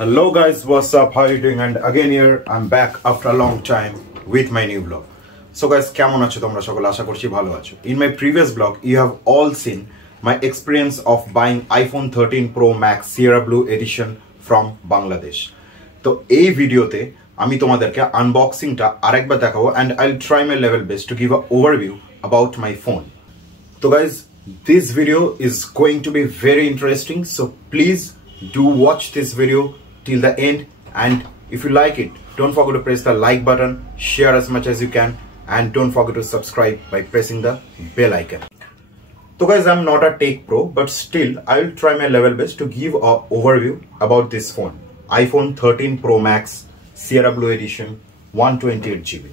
Hello guys, what's up? How are you doing? And again here I'm back after a long time with my new vlog. So guys, কেমন আছো তোমরা সকলে? আশা করছি ভালো আছো. In my previous vlog you have all seen my experience of buying iPhone 13 Pro Max Sierra Blue Edition from Bangladesh. তো এই ভিডিওতে আমি তোমাদেরকে আনবক্সিংটা আরেকবার দেখাবো and I'll try my level best to give an overview about my phone. So guys, this video is going to be very interesting, so please do watch this video till the end, and if you like it, don't forget to press the like button, share as much as you can, and don't forget to subscribe by pressing the bell icon. So guys, I'm not a tech pro, but still I'll try my level best to give an overview about this phone, iPhone 13 Pro Max Sierra Blue Edition 128GB.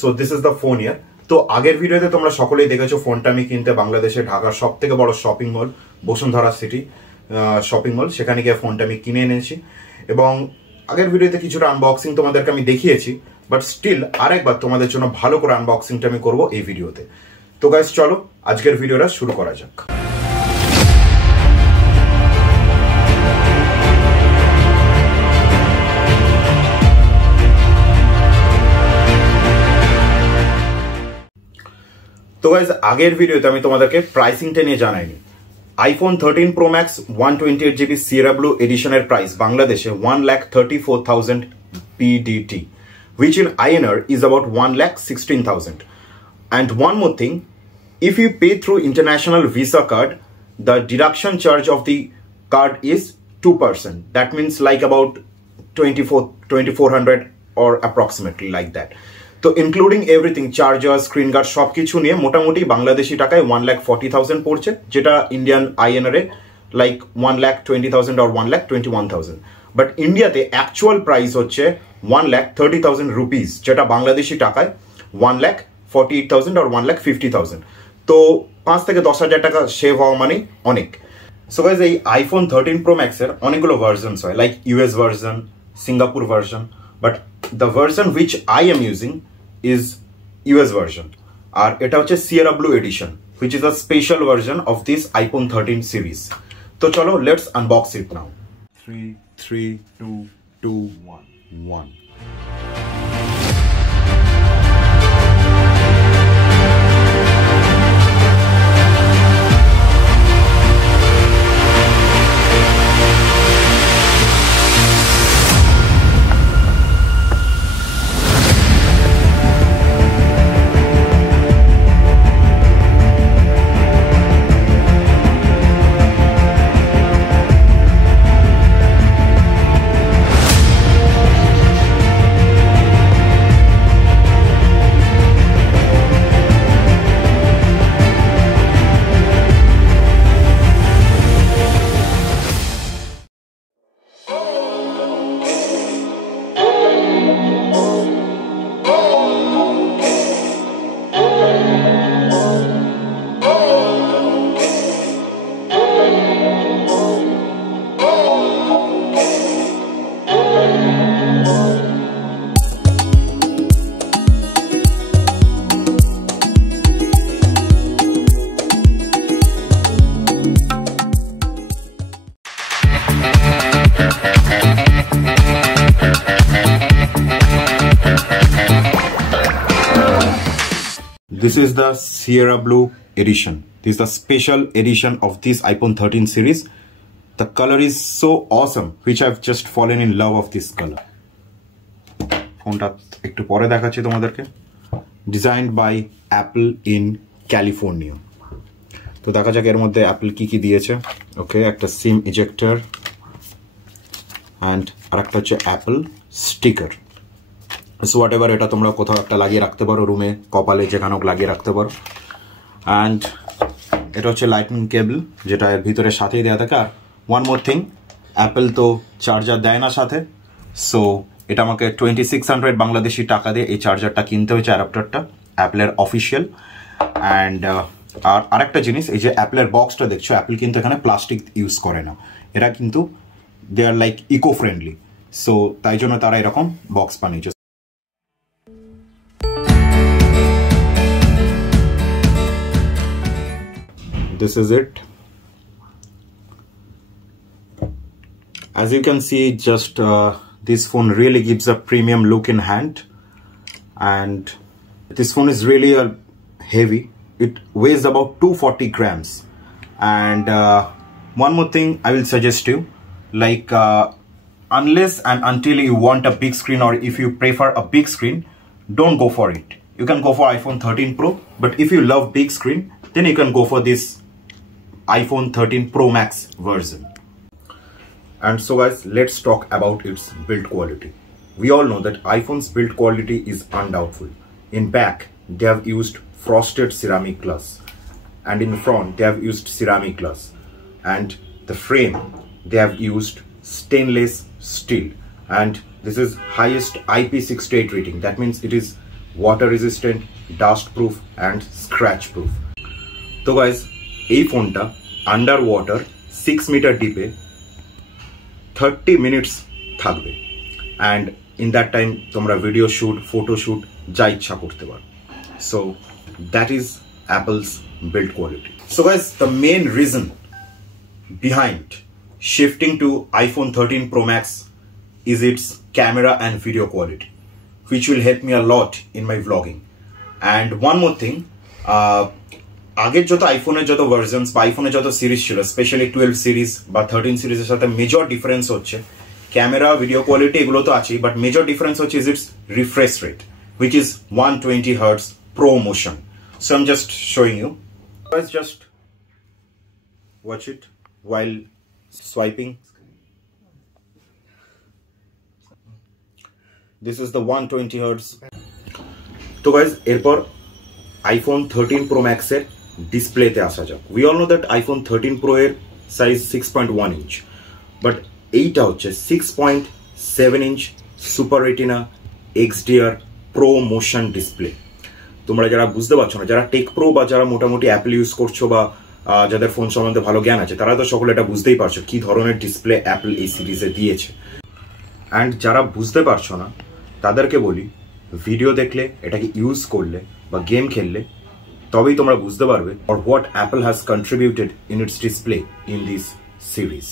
So this is the phone here. তো আগের ভিডিওতে তোমরা সকলেই দেখেছো ফোনটা আমি কিনতে বাংলাদেশে ঢাকার সবথেকে বড় shopping mall Bashundhara city shopping mall, সেখানে গিয়ে ফোনটা আমি কিনে এনেছি এবং আগের ভিডিওতে কিছুটা আনবক্সিং তোমাদেরকে আমি দেখিয়েছি, বাট স্টিল আরেকবার তোমাদের জন্য ভালো করে আনবক্সিংটা আমি করব এই ভিডিওতে। তো গাইস চলো আজকের ভিডিওটা শুরু করা যাক। তো গাইস আগের ভিডিওতে আমি তোমাদেরকে প্রাইসিংটা নিয়ে জানাইনি। iPhone 13 Pro Max 128GB Sierra Blue Edition এর প্রাইস বাংলাদেশে 1,34,000 BDT, which in INR is about 1,16,000. And one more thing, if you pay through international Visa card, the deduction charge of the card is 2%. That means like about 2,400 or approximately like that. তো including everything, charger, screen guard সবকিছু নিয়ে মোটামুটি বাংলাদেশি টাকায় 1,40,000 পড়ছে, যেটা Indian INR like 1,20,000 or 1,21,000। But ইন্ডিয়াতে actual price হচ্ছে 1,30,000 রুপিস, যেটা বাংলাদেশি টাকায় 1,48,000 or 1,50,000। তো 5 থেকে 10,000 টাকা সেভ হওয়া মানে অনেক। সো গাইজ এই আইফোন 13 প্রো ম্যাক্সের অনেকগুলো ভার্সনস হয়, like US version, Singapore version, but the version which I am using is US version, আর এটা হচ্ছে Sierra Blue Edition, which is a special version of this iPhone 13 series. তো চলো let's unbox it now. 3, 2, 2, 1. This is the Sierra Blue Edition. This is the special edition of this iPhone 13 series. The color is so awesome, which I've just fallen in love of this color. ফোনটা একটু পরে দেখাচ্ছি তোমাদেরকে। Designed by Apple in California. তো দেখা যাক এর মধ্যে অ্যাপল কি কি দিয়েছে। ওকে, একটা সিম ইজেক্টর অ্যান্ড আরেকটা হচ্ছে Apple sticker. So what ever, এটা তোমরা কোথাও একটা লাগিয়ে রাখতে পারো, রুমে, কপালে, যেখানেও লাগিয়ে রাখতে পারো। অ্যান্ড এটা হচ্ছে লাইটনিং কেবল, যেটা এর ভিতরে সাথেই দেওয়া থাকে। আর ওয়ান মোর থিং, অ্যাপেল তো চার্জার দেয় না সাথে, সো এটা আমাকে 2,600 বাংলাদেশি টাকা দিয়ে এই চার্জারটা কিনতে হয়েছে, অ্যাডাপ্টারটা অ্যাপেলের অফিসিয়াল। অ্যান্ড আর আরেকটা জিনিস, এই যে অ্যাপেলের বক্সটা দেখছো, অ্যাপেল কিন্তু এখানে প্লাস্টিক ইউজ করে না, এরা কিন্তু দে আর লাইক ইকো ফ্রেন্ডলি, সো তাই জন্য তারা এরকম বক্স বানিয়েছে। This is it. As you can see, just this phone really gives a premium look in hand, and this phone is really heavy. It weighs about 240 grams. And one more thing I will suggest you, like unless and until you want a big screen, or if you prefer a big screen, don't go for it. You can go for iPhone 13 Pro, but if you love big screen, then you can go for this iPhone 13 Pro Max version. And so guys, let's talk about its build quality. We all know that iPhone's build quality is undoubtful. In back, they have used frosted ceramic glass, and in front they have used ceramic glass, and the frame they have used stainless steel, and this is highest IP68 rating. That means it is water resistant, dust proof and scratch proof. So guys, এই ফোনটা underwater 6 meter deep 30 minutes থাকবে, and in that time তোমরা video shoot, photo shoot যা ইচ্ছা করতে পারো. So that is Apple's build quality. So guys, the main reason behind shifting to iPhone 13 Pro Max is its camera and video quality, which will help me a lot in my vlogging. And one more thing, আগের যত আইফোনের যত ভার্সনস বা আইফোনের যত সিরিজ ছিল, স্পেশালি 12 সিরিজ বা 13 সিরিজের সাথে মেজর ডিফারেন্স হচ্ছে ক্যামেরা, ভিডিও কোয়ালিটি, এগুলো তো আছেই, বাট মেজর ডিফারেন্স হচ্ছে is it's refresh rate, which is 120 Hz Pro Motion. So I'm just showing you. Let's just watch it while swiping. This is the 120 Hz. So guys, এরপর iPhone 13 Pro Max এর ডিসপ্লেতে আসা যাক. We all know that iPhone 13 Pro এর সাইজ 6.1 inch, but এইটা হচ্ছে 6.7 inch super retina XDR Pro Motion display. তোমরা যারা বুঝতে পারছো না, যারা টেক প্রো বা যারা মোটামুটি অ্যাপল ইউজ করছো বা যাদের ফোন সম্বন্ধে ভালো জ্ঞান আছে, তারা তো সকলে এটা বুঝতেই পারছো কি ধরনের ডিসপ্লে অ্যাপল এই সিরিজে দিয়েছে। অ্যান্ড যারা বুঝতে পারছো না তাদেরকে বলি, ভিডিও দেখলে, এটাকে ইউজ করলে বা গেম খেললে তবেই তোমরা বুঝতে পারবে or what Apple has contributed in its display in this series.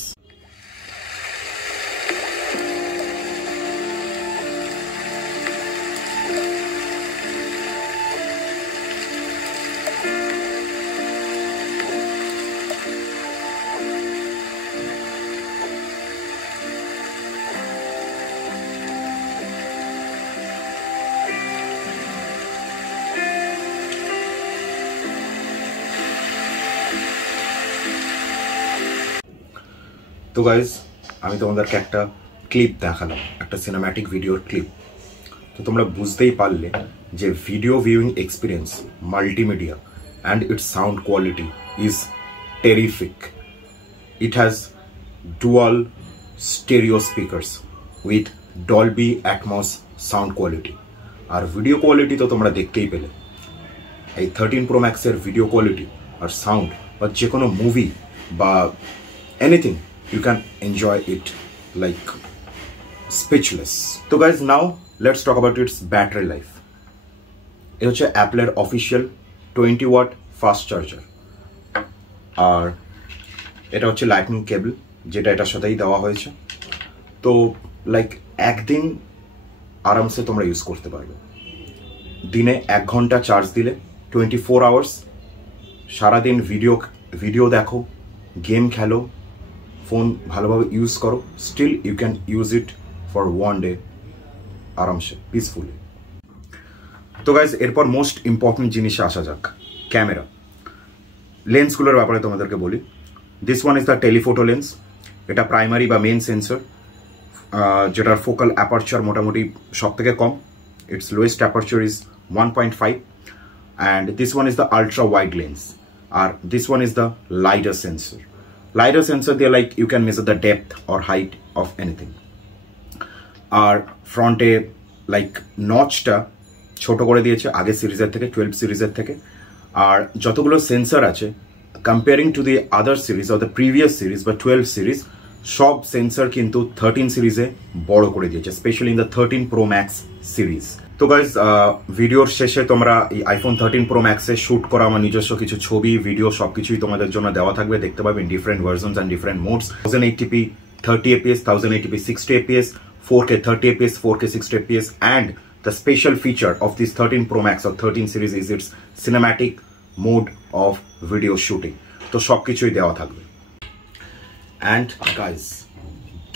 তো গাইজ, আমি তোমাদেরকে একটা ক্লিপ দেখালাম, একটা সিনেম্যাটিক ভিডিওর ক্লিপ। তো তোমরা বুঝতেই পারলে যে video viewing experience, multimedia and its sound quality is terrific. It has dual stereo speakers with Dolby Atmos sound quality. আর ভিডিও কোয়ালিটি তো তোমরা দেখতেই পেলে। এই 13 Pro Max এর ভিডিও কোয়ালিটি আর সাউন্ড বা যে কোনো মুভি বা anything, you can enjoy it like speechless. So guys, now let's talk about its battery life. It is Apple's official 20 watt fast charger, আর এটা হচ্ছে লাইটনিং কেবল যেটা এটার সাথেই দেওয়া হয়েছে। তো লাইক একদিন আরামসে তোমরা ইউজ করতে পারবে। দিনে 1 ঘন্টা চার্জ দিলে 24 আওয়ার্স, সারাদিন ভিডিও দেখো, গেম খেলো, ফোন ভালোভাবে ইউজ করো, still you can use it for 1 day আরামসে, পিসফুলি। তো গাইজ, এরপর মোস্ট ইম্পর্টেন্ট জিনিসে আসা যাক, ক্যামেরা। লেন্সগুলোর ব্যাপারে তোমাদেরকে বলি। This one is the telephoto lens. এটা প্রাইমারি বা মেন সেন্সর, যেটার ফোকাল অ্যাপারচার মোটামুটি সব থেকে কম। Its lowest aperture is 1.5, and this one is the ultra wide lens, আর this one is the LiDAR sensor. LiDAR sensor, they like you can measure the depth or height of anything. আর ফ্রন্টে লাইক নচটা ছোট করে দিয়েছে আগের সিরিজের থেকে, 12 সিরিজের থেকে। আর যতগুলো সেন্সর আছে comparing to the other series or the previous series বা 12 সিরিজ, সব সেন্সর কিন্তু 13 সিরিজে বড় করে দিয়েছে, specially in the 13 Pro Max series. তো গাইজ, ভিডিওর শেষে তোমরা এই iPhone 13 Pro Max এ শুট করা আমার নিজস্ব কিছু ছবি, ভিডিও সবকিছুই তোমাদের জন্য দেওয়া থাকবে, দেখতে পাবে in different versions and different modes. 1080p 30 fps, 1080p 60 fps, 4K 30 fps, 4K 60 fps, and the special feature of this 13 Pro Max or 13 series is its cinematic mode of video shooting. তো সবকিছুই দেওয়া থাকবে। And guys,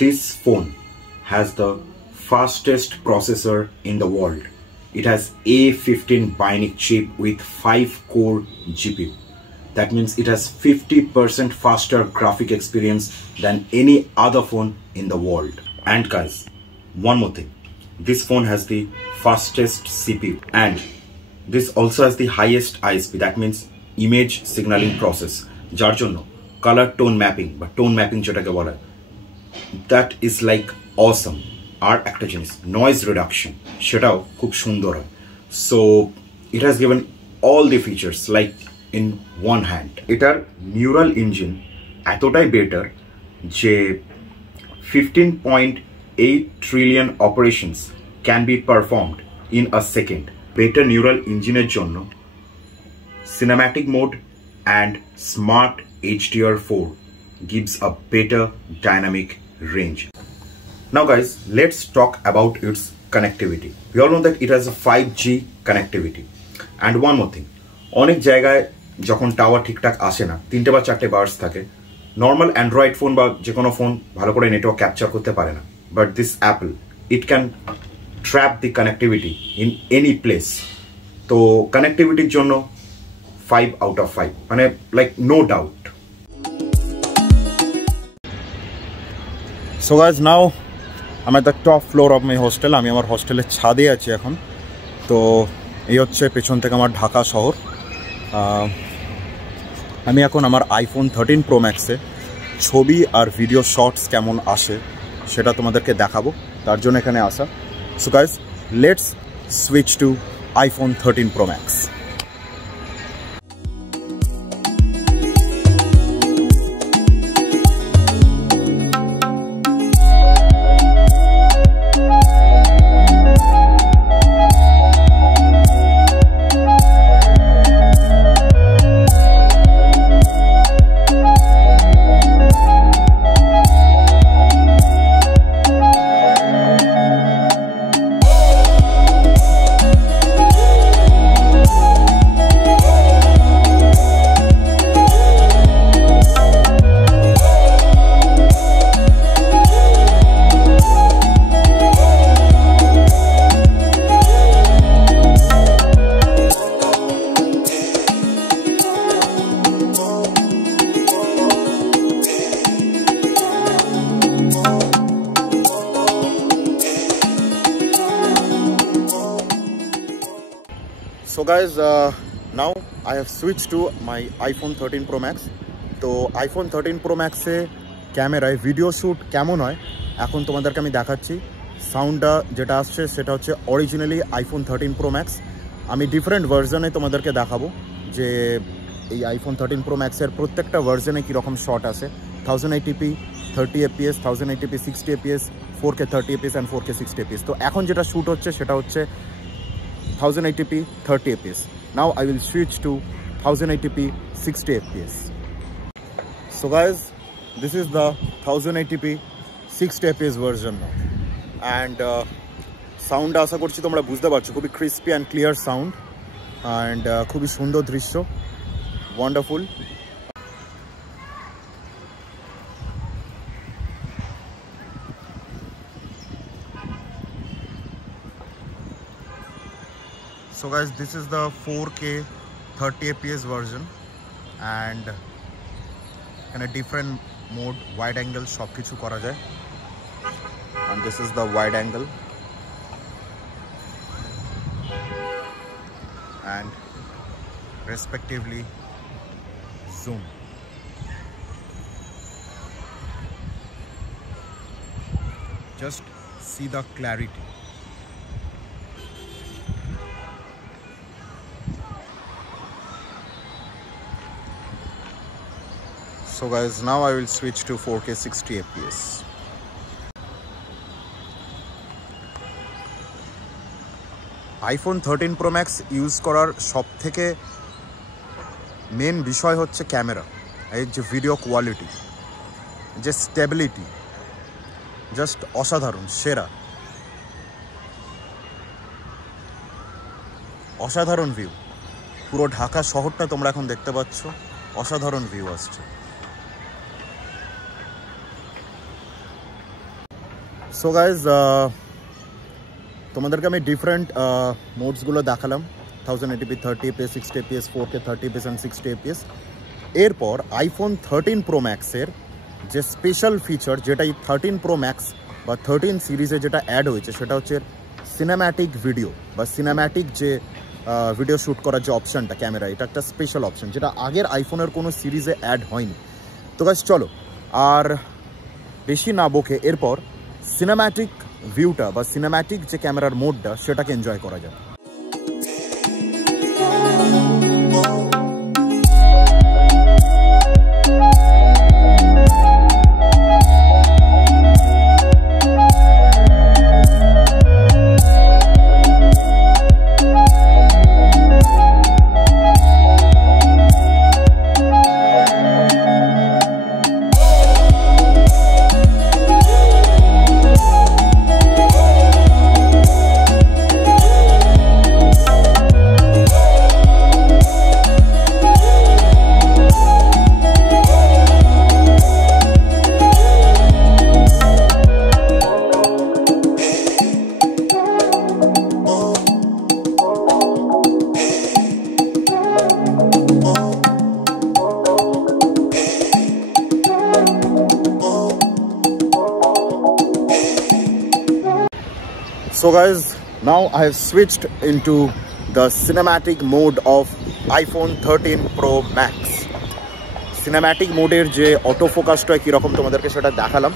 this phone has the fastest processor in the world. It has A15 Bionic chip with 5-core GPU. That means it has 50% faster graphic experience than any other phone in the world. And guys, one more thing. This phone has the fastest CPU, and this also has the highest ISP. That means image signaling process. যার জন্য color tone mapping বা tone mapping যেটাকে বলা হয়, that is like awesome. আর একটা জিনিস, noise reduction, সেটাও খুব সুন্দর হয়। So it has given all the features like in one hand. এটার নিউরাল ইঞ্জিন এতটাই বেটার যে 15.8 trillion operations can be performed in a second. Better neural ইঞ্জিনের জন্য cinematic mode and smart HDR4 gives a better dynamic range. Now guys, let's talk about its connectivity. We all know that it has a 5G connectivity. And one more thing, অনেক জায়গায় যখন টাওয়ার ঠিকঠাক আসে না, 3টে বা 4টে বার্স থাকে, নর্মাল অ্যান্ড্রয়েড ফোন বা যে কোনো ফোন ভালো করে নেটওয়ার্ক ক্যাপচার করতে পারে না। But this Apple, it can trap the connectivity in any place. তো কানেক্টিভিটির জন্য 5 out of 5, মানে like no doubt. So guys, now আমি the top floor of my hostel. আমি আমার হোস্টেলের ছাদে আছি এখন। তো এই হচ্ছে পেছন থেকে আমার ঢাকা শহর। আমি এখন আমার আইফোন 13 Pro Max-এ ছবি আর ভিডিও শর্টস কেমন আসে সেটা তোমাদেরকে দেখাবো, তার জন্য এখানে আসা। So guys, let's switch to iPhone 13 Pro Max. So guys, now I have switched to my iPhone 13 Pro Max. তো iPhone 13 Pro Max এ ক্যামেরায় ভিডিও শ্যুট কেমন হয় এখন তোমাদেরকে আমি দেখাচ্ছি। সাউন্ডটা যেটা আসছে সেটা হচ্ছে অরিজিনালি iPhone 13 Pro Max। আমি ডিফারেন্ট ভার্জনে তোমাদেরকে দেখাবো যে এই iPhone 13 Pro Max এর প্রত্যেকটা ভার্জনে কীরকম শট আসে। 1080p 30 fps, 1080p 60 fps, 4K 30 fps and 4K 60 fps। তো এখন যেটা শ্যুট হচ্ছে সেটা হচ্ছে 1080p 30 fps. Now I will switch to 1080p 60 fps. So guys, this is the 1080p 60 fps version now. And sound আশা করছি তোমরা বুঝতে পারছো, খুবই crispy and clear sound and খুবই সুন্দর দৃশ্য, wonderful. So guys, this is the 4K 30 fps version and in a different mode, wide angle সব কিছু করা যায়, and this is the wide angle and respectively zoom. Just see the clarity. So guys, now I will switch to 4K 60 fps. iPhone 13 Pro Max use করার সবথেকে মেন বিষয় হচ্ছে ক্যামেরা, এই যে ভিডিও কোয়ালিটি, যে স্টেবিলিটি, জাস্ট অসাধারণ, সেরা, অসাধারণ ভিউ। পুরো ঢাকা শহরটা তোমরা এখন দেখতে পাচ্ছ, অসাধারণ ভিউ আসছে। সো গাইজ, তোমাদেরকে আমি ডিফারেন্ট মোডসগুলো দেখালাম, 1080p 30fps 60fps 4K 30fps and 60fps। এরপর আইফোন 13 প্রো ম্যাক্সের যে স্পেশাল ফিচার, যেটা এই 13 প্রো ম্যাক্স বা 13 সিরিজে যেটা অ্যাড হয়েছে, সেটা হচ্ছে সিনেম্যাটিক ভিডিও বা সিনেম্যাটিক যে ভিডিও শ্যুট করার যে অপশানটা ক্যামেরা, এটা একটা স্পেশাল অপশান যেটা আগের আইফোনের কোনো সিরিজে অ্যাড হয়নি। তো গাইস চলো আর বেশি না বকে এরপর সিনেম্যাটিক ভিউটা বা সিনেম্যাটিক যে ক্যামেরার মোডটা সেটাকে এনজয় করা যায়। So guys, now I have switched into the cinematic mode of iPhone 13 Pro Max. Cinematic mode এর যে অটো ফোকাসটা কীরকম তোমাদেরকে সেটা দেখালাম।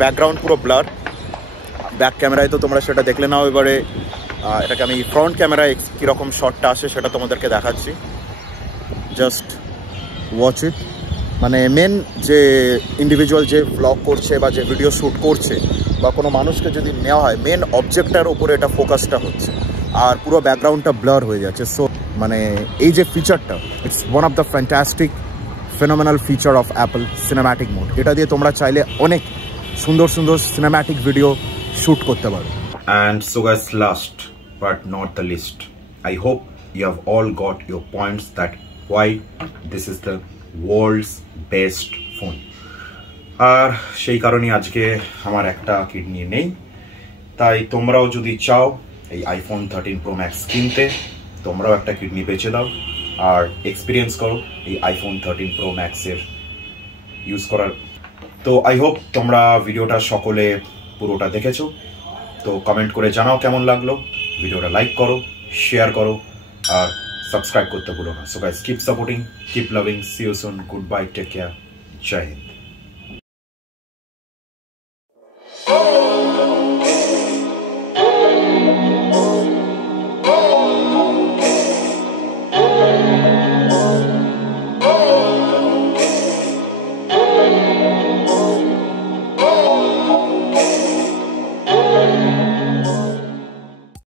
ব্যাকগ্রাউন্ড পুরো ব্লার, ব্যাক ক্যামেরায় তো তোমরা সেটা দেখলে নাও। এবারে এটাকে আমি ফ্রন্ট ক্যামেরায় কীরকম শটটা আসে সেটা তোমাদেরকে দেখাচ্ছি, জাস্ট ওয়াচ ইট। মানে মেন যে ইন্ডিভিজুয়াল যে ব্লগ করছে বা যে ভিডিও শ্যুট করছে বা কোনো মানুষকে যদি নেওয়া হয়, মেন অবজেক্টটার উপরে এটা ফোকাসটা হচ্ছে আর পুরো ব্যাকগ্রাউন্ডটা ব্লার হয়ে যাচ্ছে। সো মানে এই যে ফিচারটা, it's one of the fantastic phenomenal feature of Apple cinematic mode. এটা দিয়ে তোমরা চাইলে অনেক সুন্দর সুন্দর সিনেম্যাটিক ভিডিও শ্যুট করতে পারো। And so guys, last but not the least, I hope you have all got your points that why this is the world's best phone. আর সেই কারণে আজকে আমার একটা কিডনি নেই, তাই তোমরাও যদি চাও এই আইফোন 13 প্রো ম্যাক্স কিনতে, তোমরাও একটা কিডনি বেচে দাও আর এক্সপিরিয়েন্স করো এই আইফোন 13 প্রো ম্যাক্সের ইউজ করার। তো আই হোপ তোমরা ভিডিওটা সকলে পুরোটা দেখেছো। তো কমেন্ট করে জানাও কেমন লাগলো, ভিডিওটা লাইক করো, শেয়ার করো আর সাবস্ক্রাইব করতে ভুলো না। So guys, keep supporting, keep loving, see you soon, goodbye, take care, Jai হিন্দ।